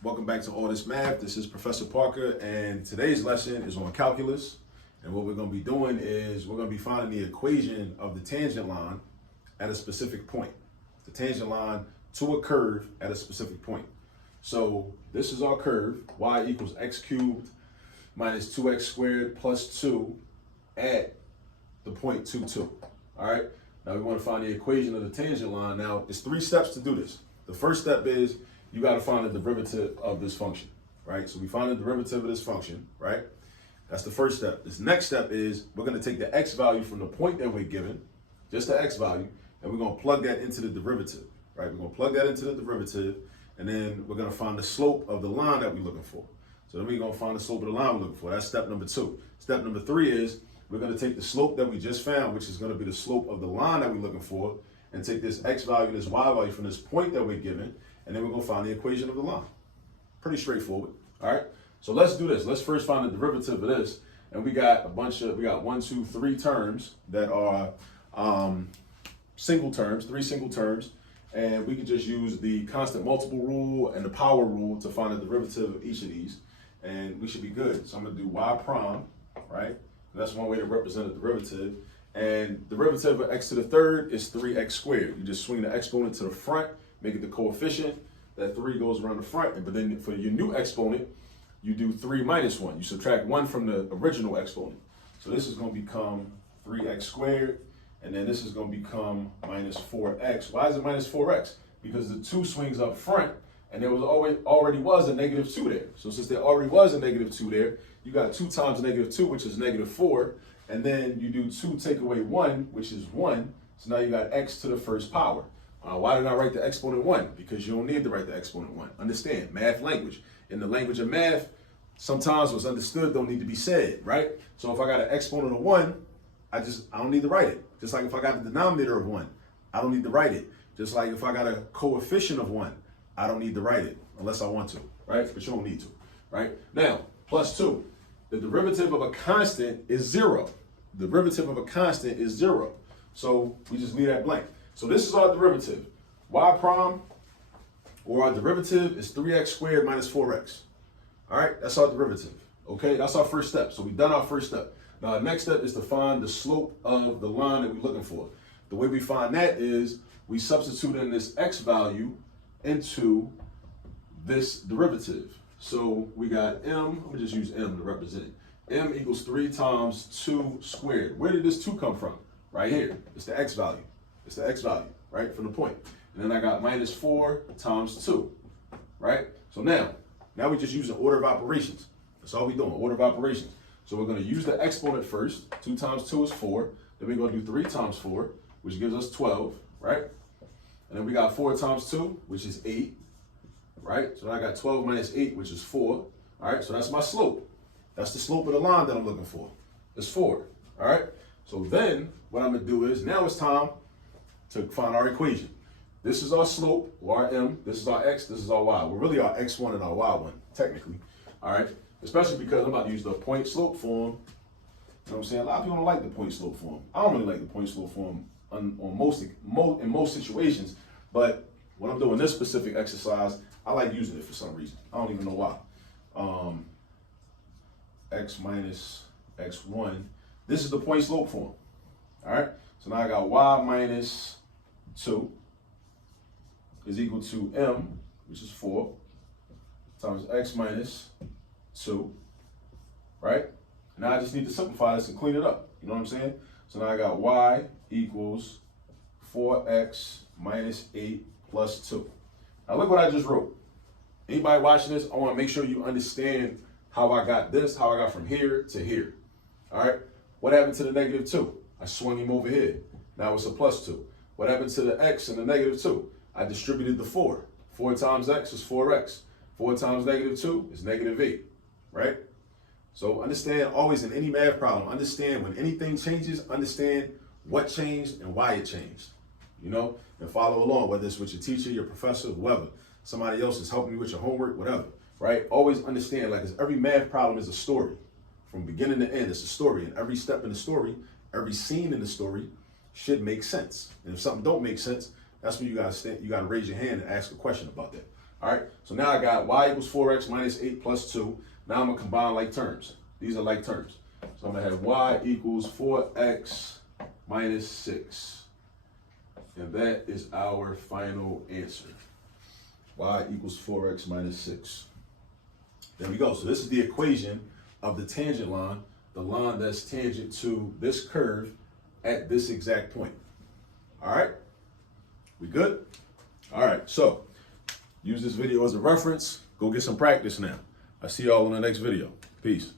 Welcome back to All This Math. This is Professor Parker, and today's lesson is on calculus. And what we're going to be doing is we're going to be finding the equation of the tangent line at a specific point. The tangent line to a curve at a specific point. So this is our curve, y equals x cubed minus 2x squared plus 2 at the point 2, 2. All right, now we want to find the equation of the tangent line. Now, it's 3 steps to do this. The first step is you got to find the derivative of this function, right? So we find the derivative of this function, right? That's the first step. This next step is we're going to take the x value from the point that we're given, just the x value, and we're going to plug that into the derivative, right? We're going to plug that into the derivative, and then we're going to find the slope of the line that we're looking for. So then we're going to find the slope of the line we're looking for. That's step number 2. Step number 3 is we're going to take the slope that we just found, which is going to be the slope of the line that we're looking for, and take this x value, this y value from this point that we're given, and then we're going to find the equation of the line. Pretty straightforward. All right. So let's do this. Let's first find the derivative of this. And we got we got 1, 2, 3 terms that are single terms, 3 single terms. And we can just use the constant multiple rule and the power rule to find the derivative of each of these. And we should be good. So I'm going to do y prime, right? That's one way to represent a derivative. And derivative of x to the third is 3x squared. You just swing the exponent to the front, make it the coefficient. That 3 goes around the front. But then for your new exponent, you do 3 minus 1. You subtract 1 from the original exponent. So this is going to become 3x squared. And then this is going to become minus 4x. Why is it minus 4x? Because the 2 swings up front, and there was already was a negative 2 there. So since there already was a negative 2 there, you got 2 times negative 2, which is negative 4. And then you do 2 take away 1, which is 1. So now you got x to the first power. Why did I write the exponent 1? Because you don't need to write the exponent 1. Understand, math language. In the language of math, sometimes what's understood don't need to be said, right? So if I got an exponent of 1, I don't need to write it. Just like if I got the denominator of 1, I don't need to write it. Just like if I got a coefficient of 1, I don't need to write it unless I want to, right? But you don't need to, right? Now, plus 2. The derivative of a constant is 0. The derivative of a constant is 0. So we just leave that blank. So this is our derivative. Y prime, or our derivative, is 3x squared minus 4x. All right, that's our derivative. Okay, that's our first step. So we've done our first step. Now, the next step is to find the slope of the line that we're looking for. The way we find that is we substitute in this x value into this derivative. So we got m, I'm gonna just use m to represent it. M equals 3 times 2 squared. Where did this 2 come from? Right here. It's the x value. It's the x value, right, from the point. And then I got minus 4 times 2, right? So now we just use the order of operations. That's all we're doing, order of operations. So we're going to use the exponent first. 2 times 2 is 4. Then we're going to do 3 times 4, which gives us 12, right? And then we got 4 times 2, which is 8, right? So now I got 12 minus 8, which is 4. All right, so that's my slope. That's the slope of the line that I'm looking for. It's 4, all right? So then what I'm going to do is now it's time to find our equation. This is our slope, or our m. This is our x. This is our y. Well, really our x1 and our y1, technically. All right? Especially because I'm about to use the point slope form. You know what I'm saying? A lot of people don't like the point slope form. I don't really like the point slope form in most situations. But when I'm doing this specific exercise, I like using it for some reason. I don't even know why. X minus x1. This is the point slope form. All right? So now I got y minus 2 is equal to m, which is 4, times x minus 2, right? Now I just need to simplify this and clean it up. You know what I'm saying? So now I got y equals 4x minus 8 plus 2. Now look what I just wrote. Anybody watching this, I want to make sure you understand how I got this, how I got from here to here. All right? What happened to the negative 2? I swung him over here. Now it's a plus 2. What happened to the x and the negative 2? I distributed the 4. 4 times x is 4x. 4 times negative 2 is negative 8, right? So understand, always in any math problem, understand when anything changes, understand what changed and why it changed, you know? And follow along, whether it's with your teacher, your professor, whoever. Somebody else is helping you with your homework, whatever, right? Always understand, like, every math problem is a story. From beginning to end, it's a story. And every step in the story, every scene in the story should make sense. And if something don't make sense, that's when you gotta raise your hand and ask a question about that. All right, so now I got y equals 4x minus 8 plus 2. Now I'm going to combine like terms. These are like terms. So I'm going to have y equals 4x minus 6. And that is our final answer. Y equals 4x minus 6. There we go. So this is the equation of the tangent line, the line that's tangent to this curve at this exact point. All right? We good? All right, so use this video as a reference. Go get some practice now. I'll see y'all in the next video. Peace.